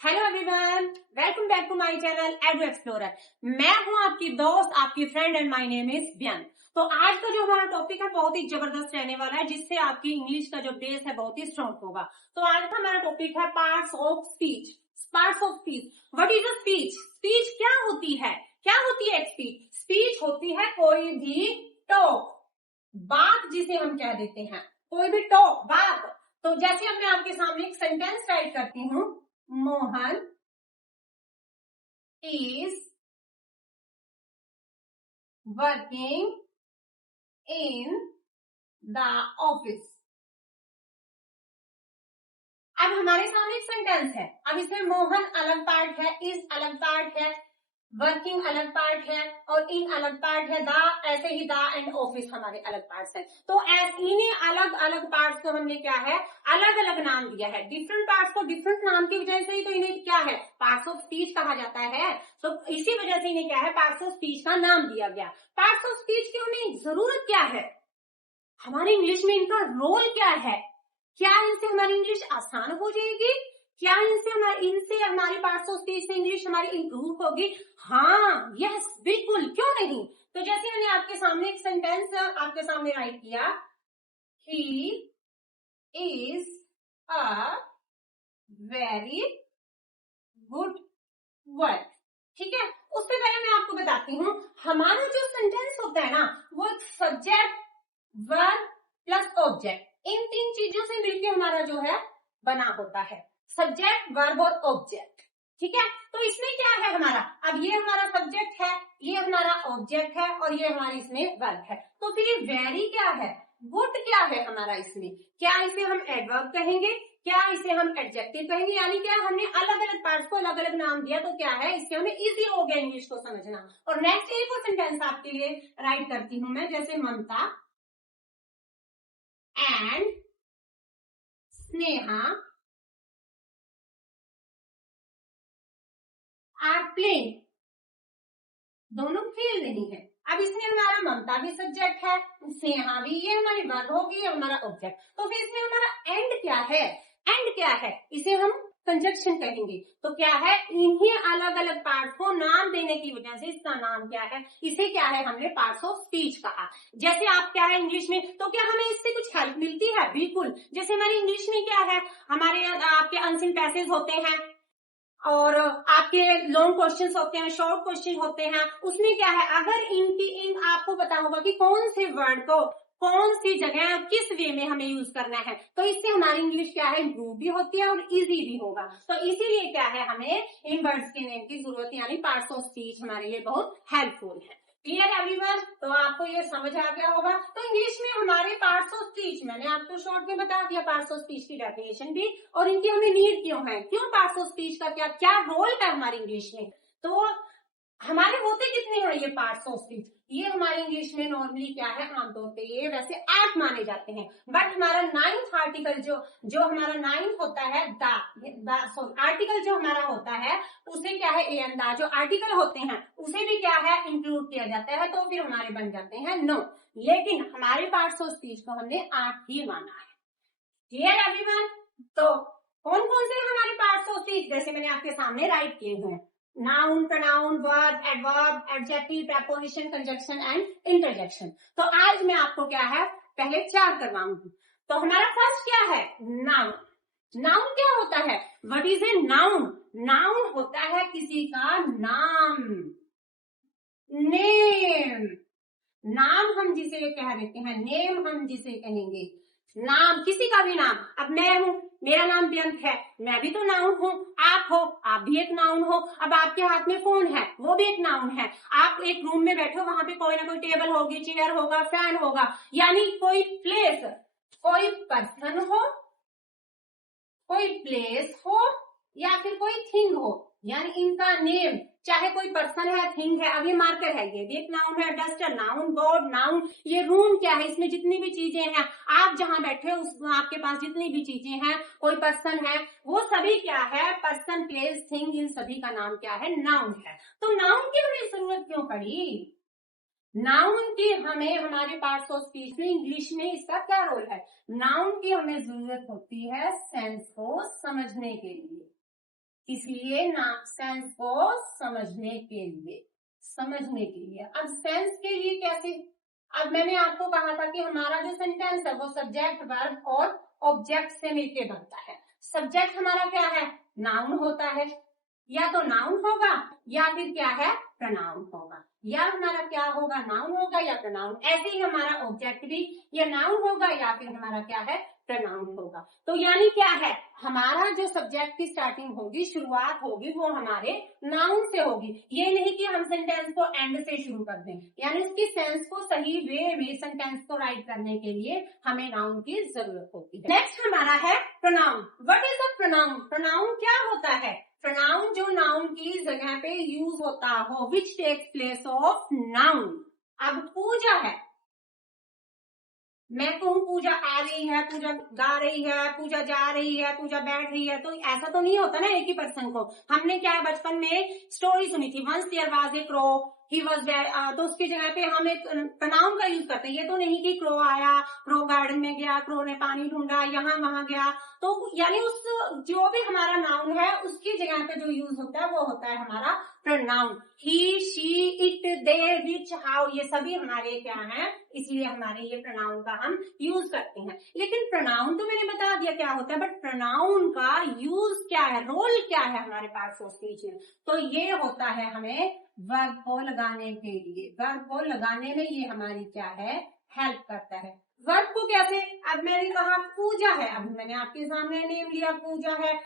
Hello everyone, welcome back to my channel edu explorer. मैं हूं आपकी दोस्त, आपकी friend and my name is Bian. तो आज का जो हमारा टॉपिक है बहुत ही जबरदस्त रहने वाला है, जिससे आपकी इंग्लिश का जो बेस है बहुत ही स्ट्रॉन्ग होगा। तो आज का हमारा टॉपिक है parts of speech. Parts of speech, what is a speech? Speech क्या होती है? क्या होती है स्पीच? स्पीच होती है कोई भी टॉक, बात जिसे हम कह देते हैं, कोई भी टॉक, बात। तो जैसे अब मैं आपके सामने एक सेंटेंस राइट करती हूँ, Mohan is working in the office। अब हमारे सामने एक सेंटेंस है। अब इसमें मोहन अलग पार्ट है, इज अलग पार्ट है, वर्किंग अलग पार्ट है और इन अलग पार्ट है, द ऐसे ही द एंड ऑफिस हमारे अलग पार्ट्स हैं। तो इन्हीं अलग अलग पार्ट्स को हमने क्या है, अलग अलग नाम दिया है। डिफरेंट पार्ट्स को डिफरेंट नाम की वजह से ही तो इन्हें क्या है, पार्ट्स ऑफ स्पीच कहा जाता है। तो इसी वजह से इन्हें क्या है, पार्ट्स ऑफ स्पीच का नाम दिया गया। पार्ट्स ऑफ स्पीच की हमें जरूरत क्या है, हमारी इंग्लिश में इनका रोल क्या है, क्या इनसे हमारी इंग्लिश आसान हो जाएगी, क्या इनसे हमारे पार्ट्स ऑफ स्पीच से इंग्लिश हमारी इंप्रूव होगी? हाँ, यस, बिल्कुल, क्यों नहीं। तो जैसे मैंने आपके सामने एक सेंटेंस आपके सामने राइट किया, he is a very good work, ठीक है। उससे पहले मैं आपको बताती हूँ, हमारा जो सेंटेंस होता है ना, वो सब्जेक्ट, वर्ब प्लस ऑब्जेक्ट, इन तीन चीजों से मिलकर हमारा जो है बना होता है, सब्जेक्ट, वर्ब और ऑब्जेक्ट, ठीक है। तो इसमें क्या है हमारा, अब ये हमारा सब्जेक्ट है, ये हमारा ऑब्जेक्ट है और ये हमारी इसमें वर्ब है। तो फिर ये वेरी क्या है, गुड क्या है हमारा इसमें, क्या इसे हम एडवर्ब कहेंगे, क्या इसे हम एडजेक्टिव कहेंगे? यानी क्या, हमने अलग अलग पार्ट्स को अलग अलग नाम दिया, तो क्या है, इससे हमें इजी हो गया इंग्लिश को समझना। और नेक्स्ट एक और सेंटेंस आपके लिए राइट करती हूं मैं, जैसे ममता एंड स्नेहा आर प्लेइंग, दोनों खेल रही है। अब इसमें हमारा ममता भी सब्जेक्ट है, स्नेहा भी, ये हमारी वर्ब होगी, हमारा ऑब्जेक्ट। तो फिर इसमें हमारा एंड क्या है, एंड क्या है, इसे हम कंजक्शन कहेंगे। तो क्या है, इन्हीं अलग अलग पार्ट को नाम देने की वजह से इसका नाम क्या है, इसे क्या है, हमने पार्ट्स ऑफ स्पीच कहा। जैसे आप क्या है इंग्लिश में, तो क्या हमें इससे कुछ हेल्प मिलती है? बिल्कुल। जैसे हमारी इंग्लिश में क्या है, हमारे आपके अनसीन पैसेज होते हैं और आपके लॉन्ग क्वेश्चंस होते हैं, शॉर्ट क्वेश्चन होते हैं। उसमें क्या है, अगर इन आपको पता होगा कि कौन से वर्ड को कौन सी जगह किस वे में हमें यूज करना है, तो इससे हमारी इंग्लिश क्या है, इम्प्रूव भी होती है और इजी भी होगा। तो इसीलिए क्या है, हमें इन वर्ड्स के नेम की जरूरत, यानी पार्ट्स ऑफ स्पीच हमारे लिए बहुत हेल्पफुल है। Clear everyone? तो आपको ये समझ आ गया होगा। तो इंग्लिश में हमारे पार्ट्स ऑफ स्पीच, मैंने आपको शॉर्ट में बता दिया पार्ट्स ऑफ स्पीच की डेफिनेशन भी, और इनकी हमें नीड क्यों है, क्यों पार्ट्स ऑफ स्पीच का क्या क्या रोल है हमारी इंग्लिश में। तो हमारे होते कितने हैं ये पार्ट्स ऑफ स्पीच, ये हमारी इंग्लिश में नॉर्मली क्या है, आमतौर पे ये वैसे 8 माने जाते हैं। बट हमारा 9th आर्टिकल जो हमारा 9 होता है, आर्टिकल जो हमारा होता है, उसे क्या है, एंड द जो आर्टिकल होते हैं उसे भी क्या है, इंक्लूड किया जाता है, तो फिर हमारे बन जाते हैं 9। लेकिन हमारे पार्ट्स ऑफ स्पीच को हमने 8 ही माना है। Clear everyone? तो कौन कौन से हमारे पार्ट्स ऑफ स्पीच, जैसे मैंने आपके सामने राइट किए हुए हैं, noun, pronoun, verb, adverb, adjective, preposition, conjunction and interjection. तो आज मैं आपको क्या है, पहले 4 करवाऊंगी। तो हमारा फर्स्ट क्या है, नाउन। नाउन क्या होता है, what is a noun? Noun होता है किसी का नाम, नेम। नाम हम जिसे कह देते हैं, नेम हम जिसे कहेंगे, नाम, किसी का भी नाम। अब मैं हूं, मेरा नाम बेअंत है, मैं भी तो नाउन हूं। आप हो, आप भी एक नाउन हो। अब आपके हाथ में फोन है, वो भी एक नाउन है। आप एक रूम में बैठो, वहां पे कोई ना कोई टेबल होगी, चेयर होगा, फैन होगा, यानी कोई प्लेस, कोई पर्सन हो, कोई प्लेस हो या फिर कोई थिंग हो, यानी इनका नेम, चाहे कोई पर्सन है, थिंग है। अब ये मार्कर है, ये भी एक नाउन है, डस्टर नाउन, बोर्ड नाउन। ये रूम क्या है, इसमें जितनी भी चीजें हैं, आप जहां बैठे उस आपके पास जितनी भी चीजें हैं, कोई पर्सन है, वो सभी क्या है, पर्सन, प्लेस, थिंग, इन सभी का नाम क्या है, नाउन है। तो नाउन की हमें जरूरत क्यों पड़ी? नाउन की हमें हमारे पार्ट्स ऑफ स्पीच में इंग्लिश में इसका क्या रोल है, नाउन की हमें जरूरत होती है सेंस को समझने के लिए। इसलिए ना सेंस को समझने के लिए। अब सेंस के लिए कैसे? अब मैंने आपको कहा था कि हमारा जो सेंटेंस है वो सब्जेक्ट, वर्ब और ऑब्जेक्ट से मिलकर बनता है। सब्जेक्ट हमारा क्या है? नाउन होता है, या तो नाउन होगा या फिर क्या है? प्रनाउन होगा। या हमारा क्या होगा? नाउन होगा या प्रनाउन। ऐसे ही हमारा ऑब्जेक्ट भी या नाउन होगा या फिर हमारा क्या है? प्रनाउन होगा। तो यानी क्या है, हमारा जो सब्जेक्ट की स्टार्टिंग होगी, शुरुआत होगी, वो हमारे नाउन से होगी। ये नहीं कि हम सेंटेंस को एंड से शुरू कर दें, यानी उसकी सेंस को सही वे में सेंटेंस को राइट करने के लिए हमें नाउन की जरूरत होती है। नेक्स्ट हमारा है pronoun. What is a pronoun? Pronoun क्या होता है? प्रोनाउन जो नाउन की जगह पे यूज होता हो, which takes place of noun. अब पूजा है, मैं कहूँ पूजा आ रही है, पूजा गा रही है, पूजा जा रही है, पूजा बैठ रही है, तो ऐसा तो नहीं होता ना एक ही पर्सन को। हमने क्या है, बचपन में स्टोरी सुनी थी, once there was a crow, he was dead, तो उसकी जगह पे हम एक प्रोनाउन का यूज करते हैं। ये तो नहीं कि क्रो आया, क्रो गार्डन में गया, क्रो ने पानी ढूंढा, यहाँ वहां गया। तो यानी उस जो भी हमारा नाउन है उसकी जगह पे जो यूज होता है वो होता है हमारा pronoun. He, she, it, they, which, how, ये सभी हमारे क्या हैं, इसलिए हमारे ये प्रोनाउन का हम यूज करते हैं। लेकिन प्रोनाउन तो मैंने बता दिया क्या होता है, बट प्रोनाउन का यूज क्या है, रोल क्या है हमारे पार्ट्स ऑफ स्पीच में? तो ये होता है हमें वर्ब को लगाने के लिए। वर्ब को लगाने में ये हमारी क्या है, हेल्प करता है। वर्ब को कैसे? अब मैंने कहा पूजा है, अब मैंने आपके सामने नेम लिया पूजा है,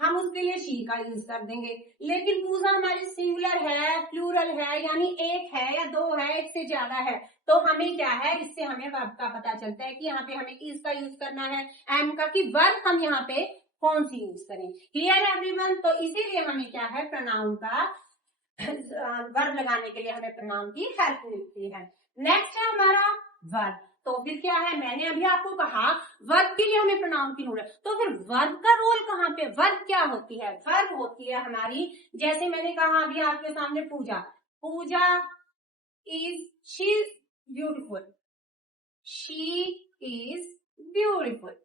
हम उसके लिए शी का यूज कर देंगे। लेकिन पूजा हमारी सिंगुलर है, प्लूरल है, यानी एक है या दो है, एक से ज्यादा है, तो हमें क्या है, इससे हमें वर्ब का पता चलता है कि यहाँ पे हमें इज का यूज करना है, एम का, कि वर्ब हम यहाँ पे कौन सी यूज करें। Clear everyone? तो इसीलिए हमें क्या है, प्रोनाउन का वर्ब लगाने के लिए हमें प्रोनाउन की हेल्प मिलती है। नेक्स्ट है हमारा वर्ब। तो फिर क्या है, मैंने अभी आपको कहा वर्ब के लिए हमें प्रोनाउन की जरूरत है, तो फिर वर्ब का रोल कहाँ पे? वर्ब क्या होती है? वर्ब होती है हमारी, जैसे मैंने कहा अभी आपके सामने Pooja, Pooja is, she is beautiful, she is beautiful,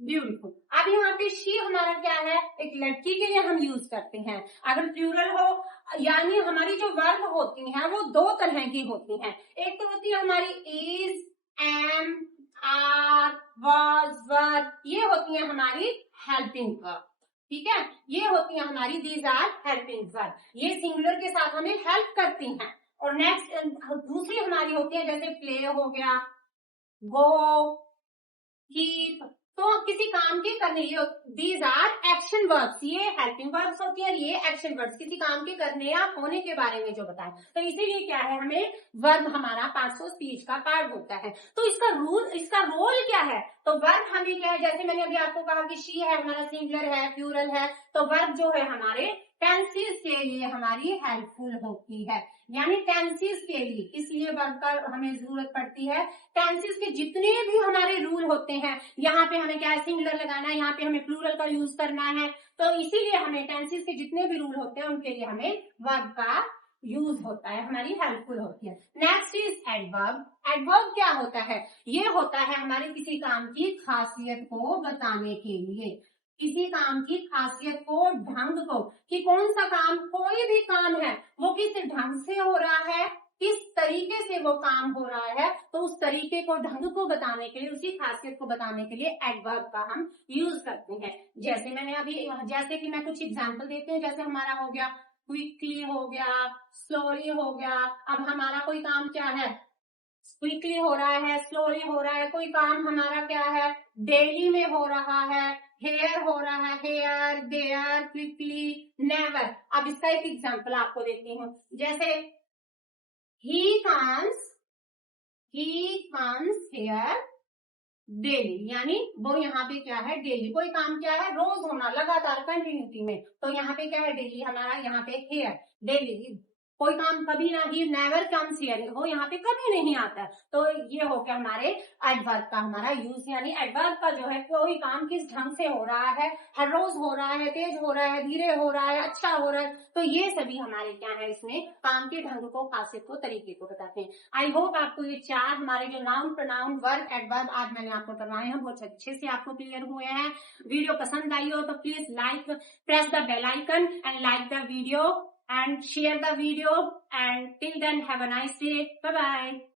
beautiful. अब यहाँ पे शी हमारा क्या है, एक लड़की के लिए हम यूज करते हैं। अगर प्लूरल हो, यानी हमारी जो वर्ब होती हैं वो दो तरह की होती हैं। एक तो होती है हमारी इज, एम, आर, वाज, वर, ये होती है हमारी हेल्पिंग वर्ब। ठीक है, ये होती है हमारी दीज आर हेल्पिंग वर्ब, ये सिंगुलर के साथ हमें हेल्प करती हैं। और नेक्स्ट दूसरी हमारी होती है, जैसे प्ले हो गया, गो, कीप, तो किसी काम के करने, दीज आर एक्शन वर्ब्स, ये हेल्पिंग वर्ब्स होती है, ये एक्शन वर्ब्स, किसी काम के करने या होने के बारे में जो बताएं। तो इसीलिए क्या है, हमें वर्ब हमारा पार्ट्स ऑफ स्पीच का पार्ट होता है। तो इसका रोल क्या है? तो वर्ब हमें क्या है, जैसे मैंने अभी आपको कहा कि शी है हमारा सिंगुलर है, प्लूरल है, तो वर्ब जो है हमारे टेंसेस के लिए हमारी हेल्पफुल होती है। यानी टेंसेस के लिए इसलिए वर्ब का हमें जरूरत पड़ती है। टेंसेस के जितने भी हमारे रूल होते हैं, यहाँ पे हमें क्या है, सिंगुलर लगाना है, यहाँ पे हमें प्लूरल का यूज करना है, तो इसीलिए हमें टेंसेस के जितने भी रूल होते हैं उनके लिए हमें वर्ब का यूज होता है, हमारी हेल्पफुल होती है। Next is adverb. एडवर्ब क्या होता है? ये होता है हमारे किसी काम की खासियत को बताने के लिए, किसी काम की खासियत को, ढंग को, कि कौन सा काम, कोई भी काम है वो किस ढंग से हो रहा है, किस तरीके से वो काम हो रहा है, तो उस तरीके को, ढंग को बताने के लिए, उसी खासियत को बताने के लिए एडवर्ब का हम यूज करते हैं। जैसे मैंने अभी, जैसे कि मैं कुछ एग्जांपल देती हूँ, जैसे हमारा हो गया क्विकली, हो गया स्लोली, हो गया। अब हमारा कोई काम क्या है, क्विकली हो रहा है, स्लोली हो रहा है, कोई काम हमारा क्या है, डेली में हो रहा है, हेयर हो रहा है, हेयर, देयर, क्विकली, नेवर। अब इसका एक एग्जांपल आपको देती हूँ, जैसे he comes here डेली, यानी वो यहाँ पे क्या है, डेली, कोई काम क्या है, रोज होना, लगातार, कंटिन्यूटी में, तो यहाँ पे क्या है, डेली हमारा, यहाँ पे हेयर, डेली, कोई काम कभी ना, ही नेवर कम्स हियर, वो यहाँ पे कभी नहीं आता है। तो ये हो गया हमारे एडवर्ब का हमारा यूज, यानी एडवर्ब का जो है कोई काम किस ढंग से हो रहा है, हर रोज हो रहा है, तेज हो रहा है, धीरे हो रहा है, अच्छा हो रहा है, तो ये सभी हमारे क्या है, इसमें काम के ढंग को, खासियत को, तरीके को बताते हैं। आई होप आपको ये 4 हमारे जो नाउन, प्रोनाउन, वर्ब, एडवर्ब आज मैंने आपको करवाए हैं बहुत अच्छे से आपको क्लियर हुए हैं। वीडियो पसंद आई हो तो please like, press the bell icon and like the video and share the video, and till then have a nice day. Bye bye.